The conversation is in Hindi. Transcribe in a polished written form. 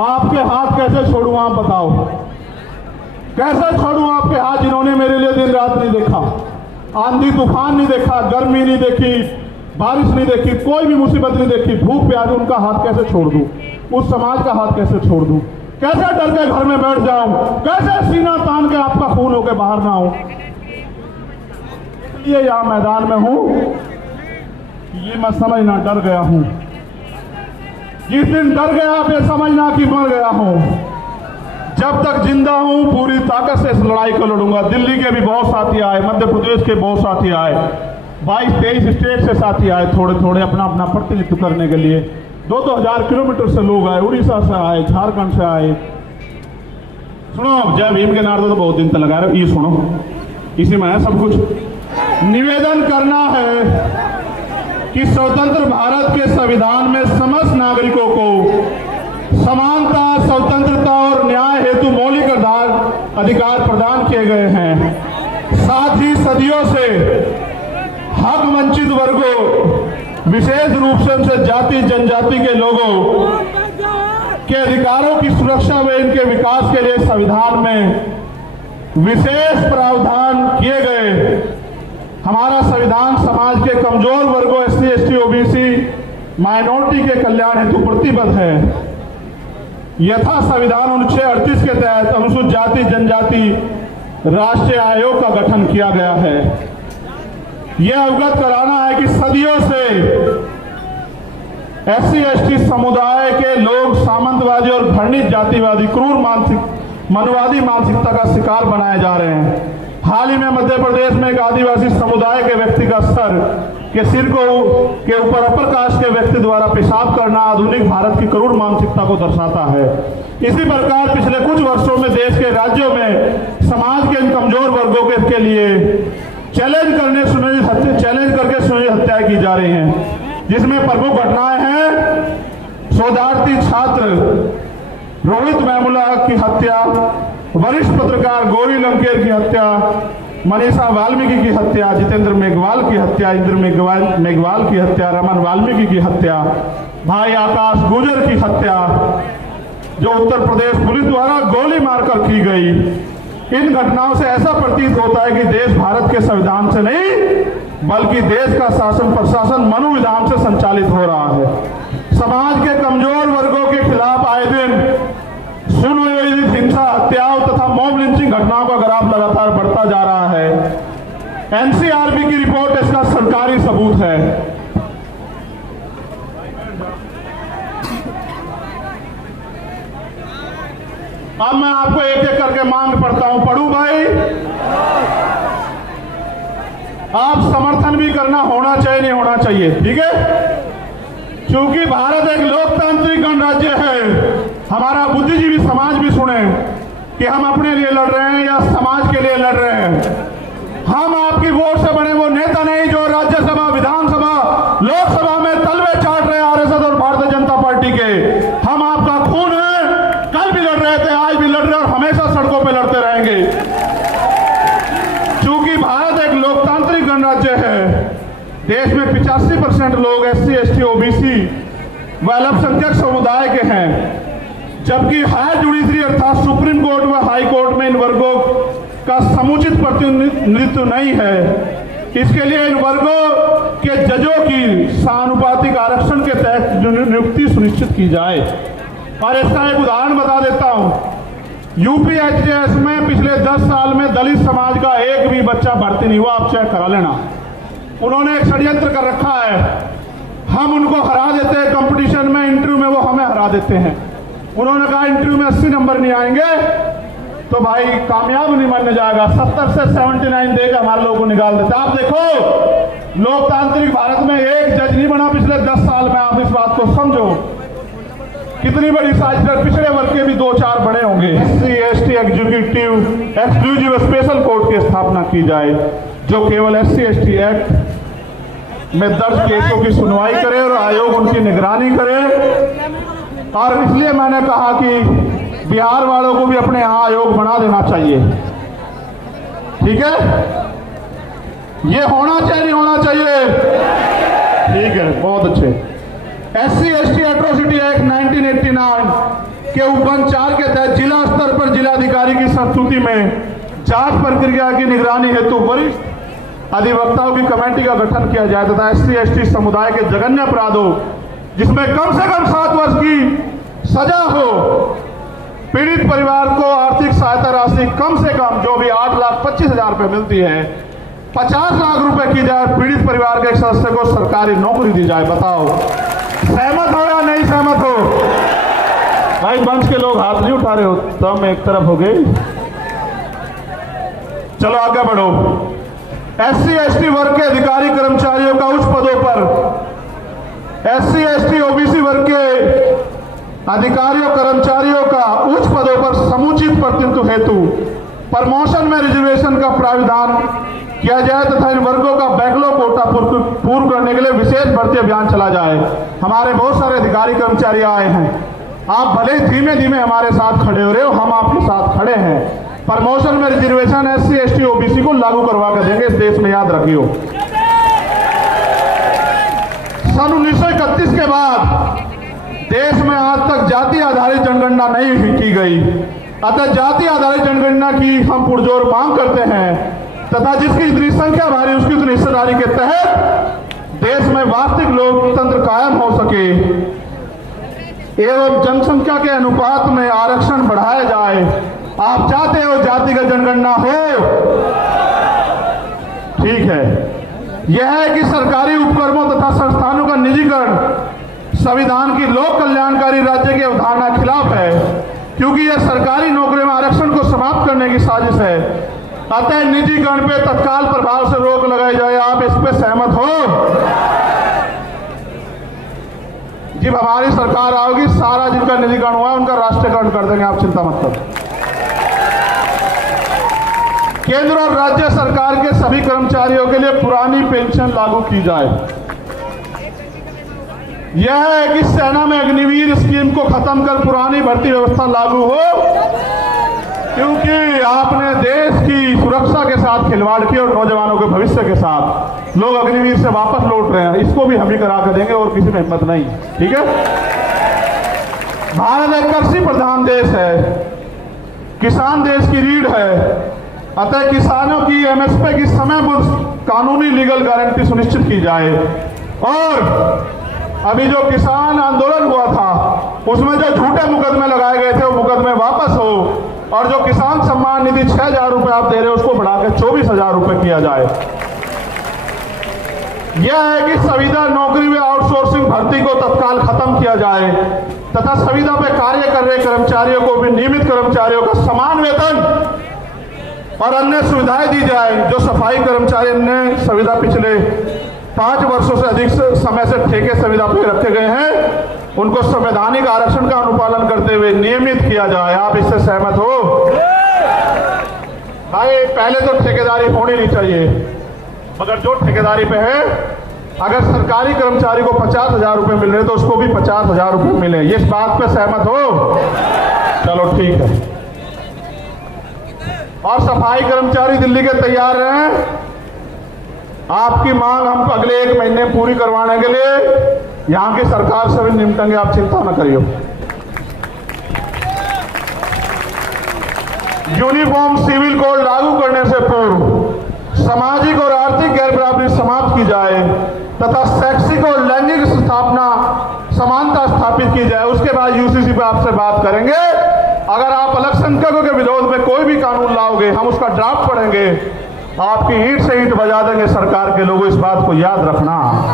आपके हाथ कैसे छोड़ूं आप बताओ, कैसे छोड़ूं आपके हाथ जिन्होंने मेरे लिए दिन रात नहीं देखा, आंधी तूफान नहीं देखा, गर्मी नहीं देखी, बारिश नहीं देखी, कोई भी मुसीबत नहीं देखी, भूख प्यास, उनका हाथ कैसे छोड़ दूं, उस समाज का हाथ कैसे छोड़ दूं, कैसे डर के घर में बैठ जाऊं, कैसे सीना तान के आपका खून होके बाहर ना आऊं। इसलिए यहां मैदान में हूं, ये मैं समझना डर गया हूं। जिस दिन डर गया आप ये समझना कि मर गया हूं। जब तक जिंदा हूं पूरी ताकत से इस लड़ाई को लड़ूंगा। दिल्ली के भी बहुत साथी आए, मध्य प्रदेश के बहुत साथी आए, 22-23 स्टेट से साथी आए, थोड़े थोड़े अपना अपना प्रतिनिधित्व करने के लिए। 2-2 हजार किलोमीटर से लोग आए, उड़ीसा से आए, झारखंड से आए। सुनो, जय भीम के नारे तो बहुत दिन तक लगा रहे, ये सुनो, इसी में है सब कुछ। निवेदन करना है कि स्वतंत्र भारत के संविधान में समस्त नागरिकों को समानता, स्वतंत्रता और न्याय हेतु मौलिक अधिकार प्रदान किए गए हैं। साथ ही सदियों से हक वंचित वर्गों, विशेष रूप से उनसे जाति जनजाति के लोगों के अधिकारों की सुरक्षा व इनके विकास के लिए संविधान में विशेष प्रावधान किए गए। हमारा संविधान समाज के कमजोर वर्गों, SC, ST, OBC, माइनॉरिटी के कल्याण हेतु प्रतिबद्ध है। यथा संविधान अनुच्छेद 38 के तहत अनुसूचित जाति जनजाति राष्ट्रीय आयोग का गठन किया गया है। यह अवगत कराना है कि सदियों से SC, ST समुदाय के लोग सामंतवादी और घृणित जातिवादी, क्रूर मनुवादी मानसिकता का शिकार बनाए जा रहे हैं। हाल ही में मध्य प्रदेश में एक आदिवासी समुदाय के व्यक्ति का सर के सिर के ऊपर अपर कास्ट के व्यक्ति द्वारा पेशाब करना आधुनिक भारत की क्रूर मानसिकता को दर्शाता है। इसी प्रकार पिछले कुछ वर्षों में देश के राज्यों में समाज के इन कमजोर वर्गों के लिए चैलेंज करके सुनियोजित हत्याएं की जा रही हैं, जिसमें प्रमुख घटनाएं हैं शोधार्थी छात्र रोहित वेमुला की हत्या, वरिष्ठ पत्रकार गौरी लंकेर की हत्या, मनीषा वाल्मीकि की हत्या, जितेंद्र मेघवाल की हत्या, इंद्र मेघवाल की हत्या, रमन वाल्मीकि की हत्या, भाई आकाश गुर्जर की हत्या जो उत्तर प्रदेश पुलिस द्वारा गोली मारकर की गई। इन घटनाओं से ऐसा प्रतीत होता है कि देश भारत के संविधान से नहीं बल्कि देश का शासन प्रशासन मनोविधान से संचालित हो रहा है। समाज के कमजोर वर्गों के खिलाफ आए दिन सुनियोजित हिंसा, हत्याओं तथा मॉब लिंचिंग घटनाओं का ग्राफ लगातार बढ़ता जा रहा है। NCRB की रिपोर्ट इसका सरकारी सबूत है। अब मैं आपको एक एक करके मांग पढ़ता हूं, पढ़ूं भाई? आप समर्थन भी करना होना चाहिए, नहीं होना चाहिए, ठीक है? क्योंकि भारत एक लोकतांत्रिक गणराज्य है। हमारा बुद्धिजीवी समाज भी सुने कि हम अपने लिए लड़ रहे हैं या समाज के लिए लड़ रहे हैं। हम आपकी वोट से बने वो नेता नहीं जो राज्यसभा, विधानसभा, लोकसभा में तलवे चाट रहे RSS और भारतीय जनता पार्टी के। हम आपका खून है, कल भी लड़ रहे थे, आज भी लड़ रहे और हमेशा सड़कों पर लड़ते रहेंगे। क्योंकि भारत एक लोकतांत्रिक गणराज्य है। देश में 85% लोग SC, ST, OBC व अल्पसंख्यक समुदाय के हैं, जबकि हायर जुडिशरी अर्थात सुप्रीम कोर्ट व हाई कोर्ट में इन वर्गों का समुचित प्रतिनिधित्व नहीं है। इसके लिए इन वर्गों के जजों की समानुपातिक आरक्षण के तहत नियुक्ति सुनिश्चित की जाए। और इसका एक उदाहरण बता देता हूं। UPSS में पिछले 10 साल में दलित समाज का एक भी बच्चा भर्ती नहीं हुआ, आप चेक करा लेना। उन्होंने एक षड्यंत्र कर रखा है, हम उनको हरा देते हैं कंपटीशन में, इंटरव्यू में वो हमें हरा देते हैं। उन्होंने कहा इंटरव्यू में 80 नंबर नहीं आएंगे तो भाई कामयाब नहीं माना जाएगा, 70 से 79 देकर हमारे लोगों को निकाल देते। आप देखो लोकतांत्रिक भारत में एक जज नहीं बना पिछले 10 साल में। आप इस बात को समझो, कितनी बड़ी साजिश। पिछड़े वर्ग के भी 2-4 बड़े होंगे। SC, ST executive exclusive special court की स्थापना की जाए जो केवल SC, ST एक्ट में दर्ज केसों की सुनवाई करे और आयोग उनकी निगरानी करे। और इसलिए मैंने कहा कि बिहार वालों को भी अपने यहाँ आयोग बना देना चाहिए, ठीक है? ये होना चाहिए, नहीं होना चाहिए? ठीक है, बहुत अच्छे। SC, ST एट्रोसिटी एक्ट 1989 के उपबंध 4 के तहत जिला स्तर पर जिलाधिकारी की संस्तुति में जांच प्रक्रिया की निगरानी हेतु वरिष्ठ अधिवक्ताओं की कमेटी का गठन किया जाए तथा SC/ST समुदाय के जघन्य अपराधों जिसमें कम से कम 7 वर्ष की सजा हो, पीड़ित परिवार को आर्थिक सहायता राशि कम से कम जो भी 8,25,000 रुपये मिलती है 50 लाख रुपए की जाए, पीड़ित परिवार के एक सदस्य को सरकारी नौकरी दी जाए। बताओ सहमत हो या नहीं सहमत हो? भाई मंच के लोग हाथ नहीं उठा रहे हो, तुम एक तरफ हो गए। चलो आगे बढ़ो। SC/ST वर्ग के अधिकारी कर्मचारियों का उच्च पदों पर SC/ST OBC वर्ग के अधिकारियों कर्मचारियों का उच्च पदों पर समुचित प्रतिनिधित्व हेतु प्रमोशन में रिजर्वेशन का प्राविधान किया जाए तथा इन वर्गों का बैकलॉग कोटा पूर्ण करने के लिए विशेष भर्ती अभियान चला जाए। हमारे बहुत सारे अधिकारी कर्मचारी आए हैं, आप भले धीमे धीमे हमारे साथ खड़े हो रहे हो, हम आपके साथ खड़े हैं। प्रमोशन में रिजर्वेशन SC/ST OBC को लागू करवा कर देंगे इस देश में, याद रखियो। सन 1931 के बाद देश में आज तक जाति आधारित जनगणना नहीं की गई, अतः जाति आधारित जनगणना की हम पुरजोर मांग करते हैं तथा जिसकी जितनी संख्या भारी उसकी उतनी हिस्सेदारी के तहत देश में वास्तविक लोकतंत्र कायम हो सके एवं जनसंख्या के अनुपात में आरक्षण बढ़ाया जाए। आप चाहते हो जातिगत जनगणना हो? ठीक है। यह है कि सरकारी उपक्रमों तथा संस्थानों का निजीकरण संविधान की लोक कल्याणकारी राज्य की अवधारणा के खिलाफ है, क्योंकि यह सरकारी नौकरी में आरक्षण को समाप्त करने की साजिश है। अतः निजीकरण पे तत्काल प्रभाव से रोक लगाई जाए। आप इस पे सहमत हो? जब हमारी सरकार आओगी सारा जिनका निजीकरण हुआ है उनका राष्ट्रीयकरण कर देंगे, आप चिंता मत करो। केंद्र और राज्य सरकार के सभी कर्मचारियों के लिए पुरानी पेंशन लागू की जाए। यह है कि सेना में अग्निवीर स्कीम को खत्म कर पुरानी भर्ती व्यवस्था लागू हो, क्योंकि आपने देश की सुरक्षा के साथ खिलवाड़ किया और नौजवानों के भविष्य के साथ लोग अग्निवीर से वापस लौट रहे हैं। इसको भी हम ही करा कर देंगे और किसी में हिम्मत नहीं। ठीक है। भारत एक कृषि प्रधान देश है, किसान देश की रीढ़ है, अतः किसानों की MSP की समयबद्ध कानूनी लीगल गारंटी सुनिश्चित की जाए। और अभी जो किसान आंदोलन हुआ था उसमें जो झूठे मुकदमे लगाए गए थे वो मुकदमे वापस हो और जो किसान सम्मान निधि 6,000 रुपए आप दे रहे हो उसको बढ़ाकर 24,000 रुपए किया जाए। यह है कि संविदा नौकरी में आउटसोर्सिंग भर्ती को तत्काल खत्म किया जाए तथा संविदा पे कार्य कर रहे कर्मचारियों को भी नियमित कर्मचारियों का समान वेतन और अन्य सुविधाएं दी जाए। जो सफाई कर्मचारी अन्य संविदा पिछले 5 वर्षों से अधिक समय से ठेके संविदा पे रखे गए हैं उनको संवैधानिक आरक्षण का अनुपालन करते हुए नियमित किया जाए। आप इससे सहमत हो? भाई पहले तो ठेकेदारी होनी नहीं चाहिए, मगर जो ठेकेदारी पे है अगर सरकारी कर्मचारी को 50,000 रुपए मिल रहे तो उसको भी 50,000 रुपए मिले। इस बात पे सहमत हो? चलो ठीक है। और सफाई कर्मचारी दिल्ली के तैयार रहें, आपकी मांग हम अगले 1 महीने पूरी करवाने के लिए यहां की सरकार से भी निपटेंगे, आप चिंता न करिए। यूनिफॉर्म सिविल कोड लागू करने से पूर्व सामाजिक और आर्थिक गैर बराबरी समाप्त की जाए तथा शैक्षिक और लैंगिक स्थापना समानता स्थापित की जाए। उसके बाद UCC पे आपसे बात करेंगे। अगर आप अल्पसंख्यकों के विरोध में कोई भी कानून लाओगे हम उसका ड्राफ्ट पढ़ेंगे, आपकी ईंट से ईंट बजा देंगे सरकार के लोगों, इस बात को याद रखना।